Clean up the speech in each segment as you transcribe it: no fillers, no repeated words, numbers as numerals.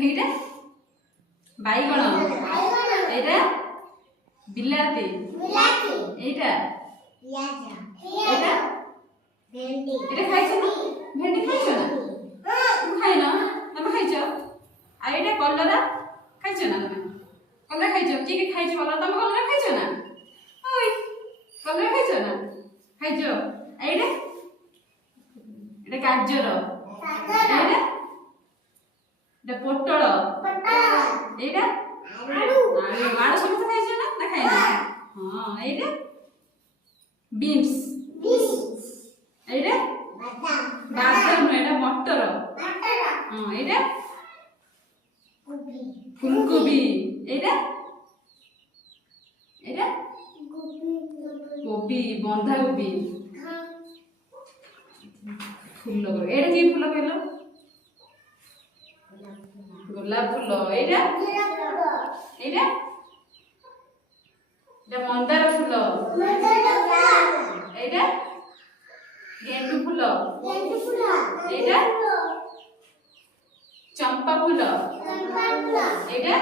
এইটা বাইগণ, এইটা বিলাতি, এইটা এটা এটা খাইছো না? ভেন্ডি খাইছো না? তুমি খাই না? তুমি খাইছো? আর এটা কলরা খাইছো না? তুমি কলরা খাইছো? কি কি খাইছো বলো? তুমি কলরা খাইছো না? ওই কলরা খাইছো না? খাইছো? এইটা এটা গাজর, এইটা এটা পটল, এইটা আলু আলু সমস্ত খাইছো না? না খাই না? হ্যাঁ এইটা বিনস, এইটা বাদাম, এটা মটর, হ্যাঁ এইটা ফুলকপি, এইটা এটা কপি বন্ধাকপি, ফুলকপি, এটা কি ফুল কইল? গোলাপ ফুল, এইটা এইটা এটা মন্দার ফুল, এইটা গেন্দু ফুল, এইটা চম্পা ফুল, এইটা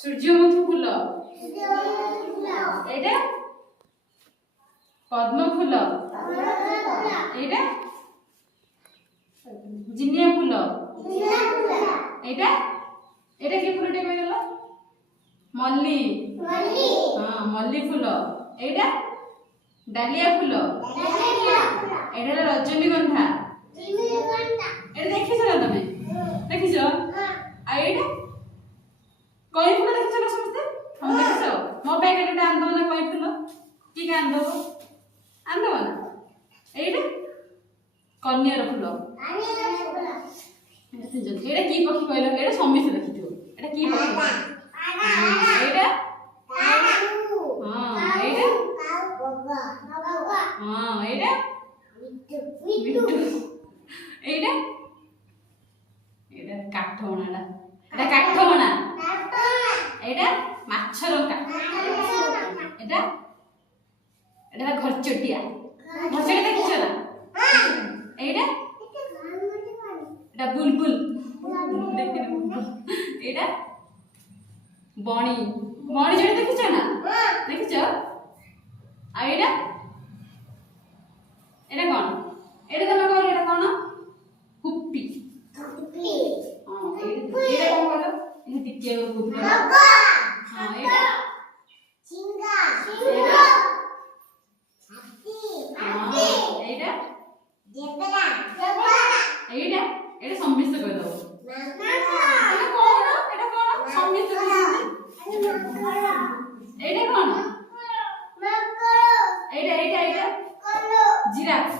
সূর্যমুখী ফুল, এইটা পদ্ম ফুল, এইটা জিনিয়া ফুল, এইটা এটা কি ফুলটা কই গেল? মল্লি, হ্যাঁ মল্লি ফুল, এইটা ডালিয়া ফুল, এটা রজনীগন্ধা, এটা দেখিছো না তুমি? দেখিছো? আর এইটা কই ফুল দেখিছো না সমস্তে? আমি দেখিছো? ମୋ ପାଇଁ এটা আনদব না কই ফুল? কি কে আনদব? আনদব না? এইটা কন্যার ফুল, এটা কি পক্ষী কইল? এটা সমস্তে দেখিছো? এটা কি পক্ষী? এইটা হ্যাঁ এইটা হ্যাঁ এইটা বিট্টু, এইটা এটা কাঠমোনা, এটা কাঠমোনা, এইটা মাছরকা, এটা এটা ঘরচটিয়া, ঘরচটিয়া দেখিছো না? এইটা এটা বুলবুল, এটা বণি, বণি যেটা দেখিছো না? দেখিছো? আর এটা এটা কোন? এটা তুমি কইলে এটা কোন? কুপ্পি, এটা কোন বলো? এটা দ্বিতীয় কুপ্পি, হ্যাঁ এটা চিঙ্গা, এইটা জেবরা, এইটা এটা সমস্ত কই দাও। এটা কোন? এটা কোন? সমস্ত এইটা কোন? এইটা এইটা এইটা জিরাফ,